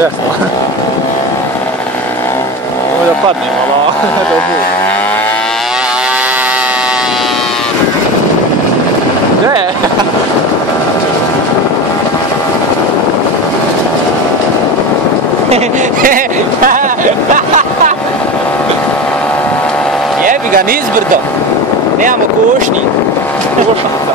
Desno. Ovo da padnem, ali da budu. Gdje je? Jebi ga, nizbrdo. Nemamo košnji. Košnica.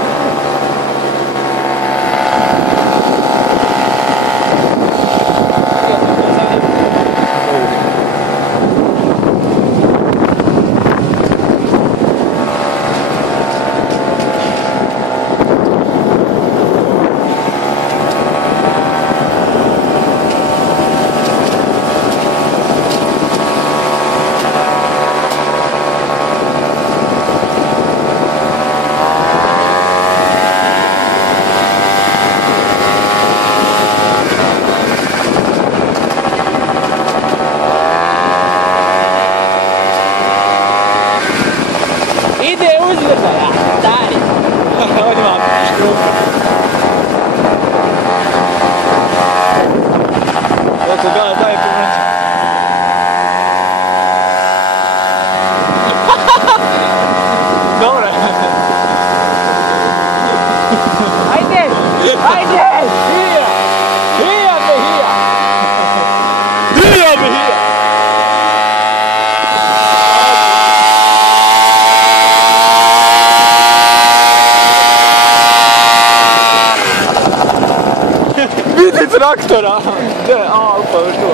Vidi traktora! Gdje? A, upravo što?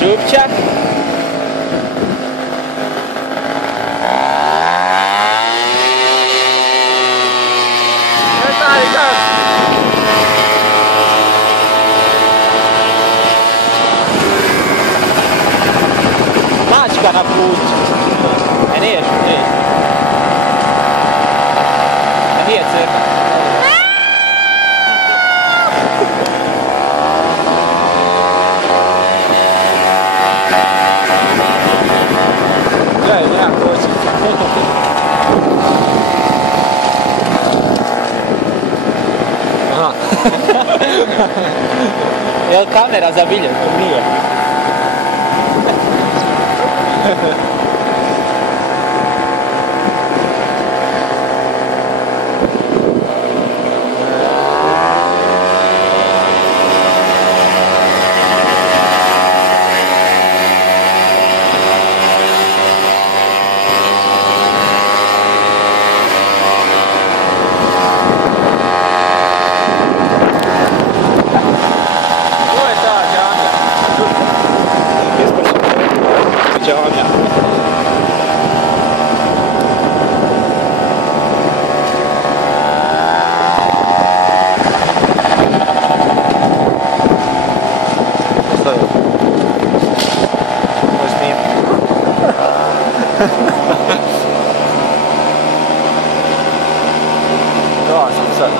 Čupčak. Naći ga na putu. Nije crta. Nije crta. Gledaj, nema kočnica. Aha. Jel kamera zabiljena? Nije. Da, sam sad.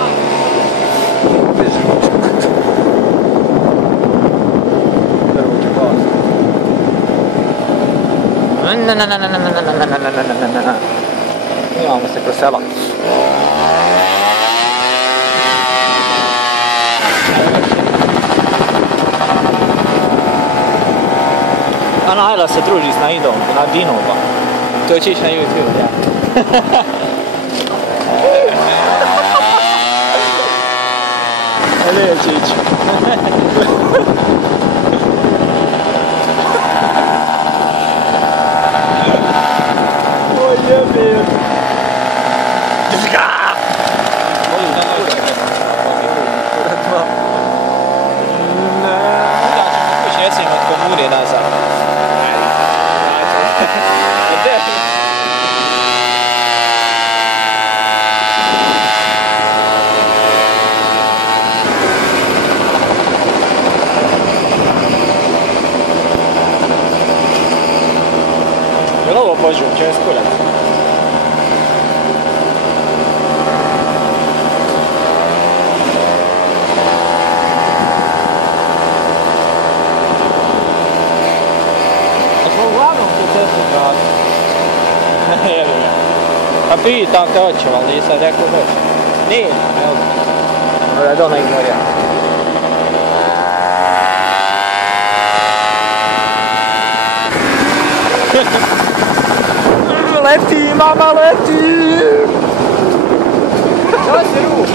Prvo će gaz. Imamo se kroz sela. A Najla se druži s Naidom, na Dinova. To će ići na YouTube, ja. Neće ići. Oj jebim. Jesim od komune nazad. Pitam te hoće, ali nisam rekao hoće. Nije, evo. Da to ne ignorira. Leti, mama, leti! Da se ruku,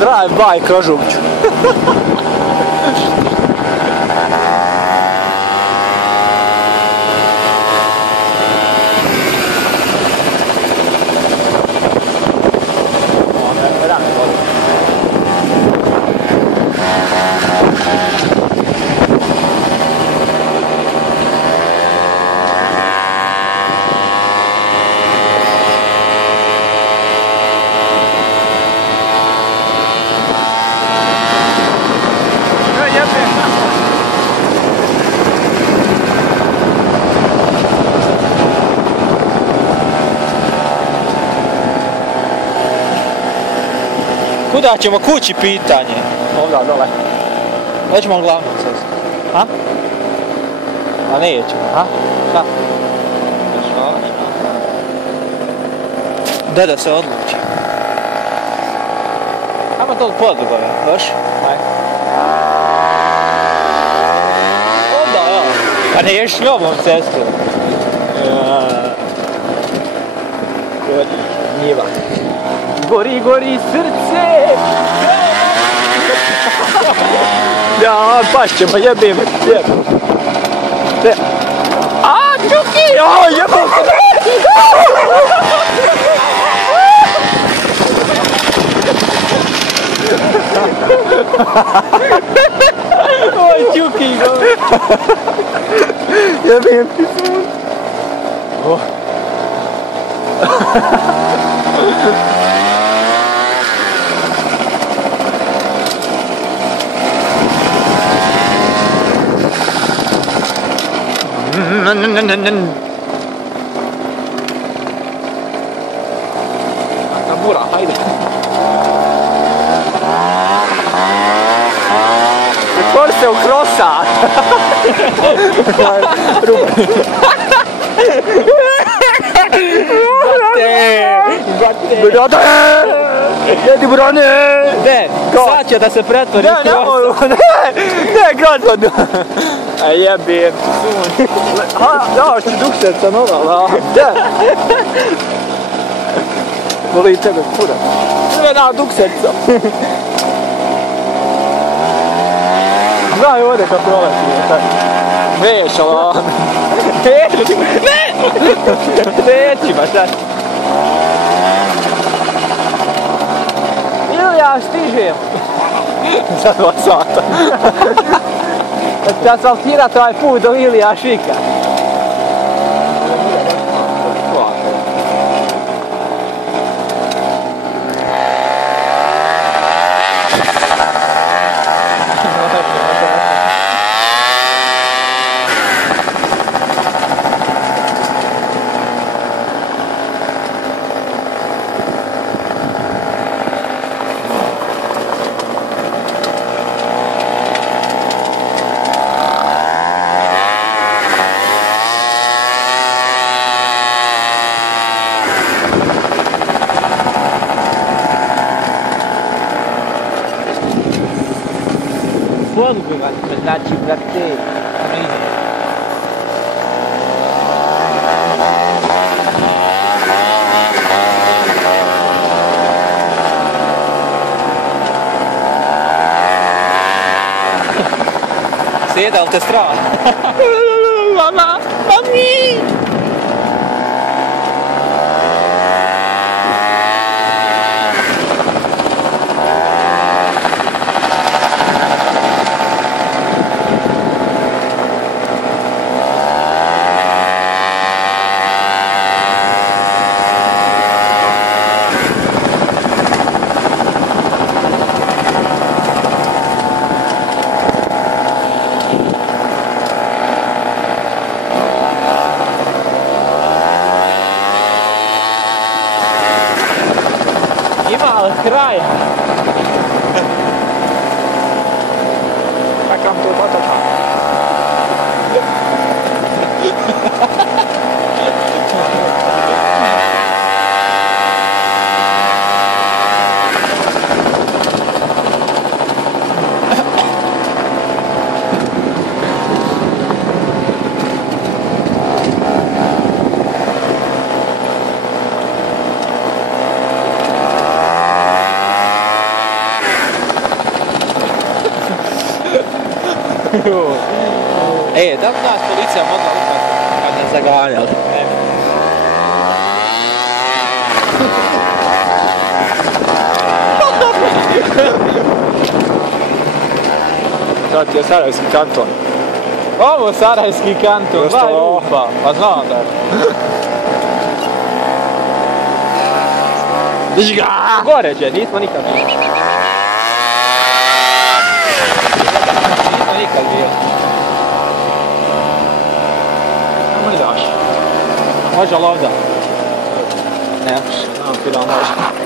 Drive by kroz Župiću. Kuda ćemo kući pitanje? Ovdje dole. Nećemo na glavnu cestu. A? A nećemo. A? Šta? Da se odluči. Ajmo to podugo je, još? Aj. Onda, ja. A ne ješ ljubom cestu. Njiva. Gori, gori srce! Ja, pašćemo, jebim. A, Čuki! O, jebim! Oj, Čuki! Jebim ti sun! Nakamura, hajde. Pretvori se u krosa. Brate! Jedi brane! Ne, sad će da se pretvori u krosa. Ne, grozno! A jebim sun. Ja, što dukseca nova, da. Voli tebe kura. Crvena dukseca. Znaj ovdje kad proleti. Vešala. Ne! Neći baš sad. Ilija, stižem. Za 2 sata. Da će asfaltirati ovaj put do Ilija Švika. Podgova, znači, brate. Sjeda, ali te strava. Mama, mami! Daj! Čekam tu potoka. Da bi nas policija mogla uhvatiti kad nas zaganjali? Sad ti je Sarajevski kanton. Ovo Sarajevski kanton, daj lupa. Pa znam da je. Diži ga! Gore će, nismo nikad bili. Nismo nikad bili. Nemo li daš? Može li ovdje? Ne, znam ti da može.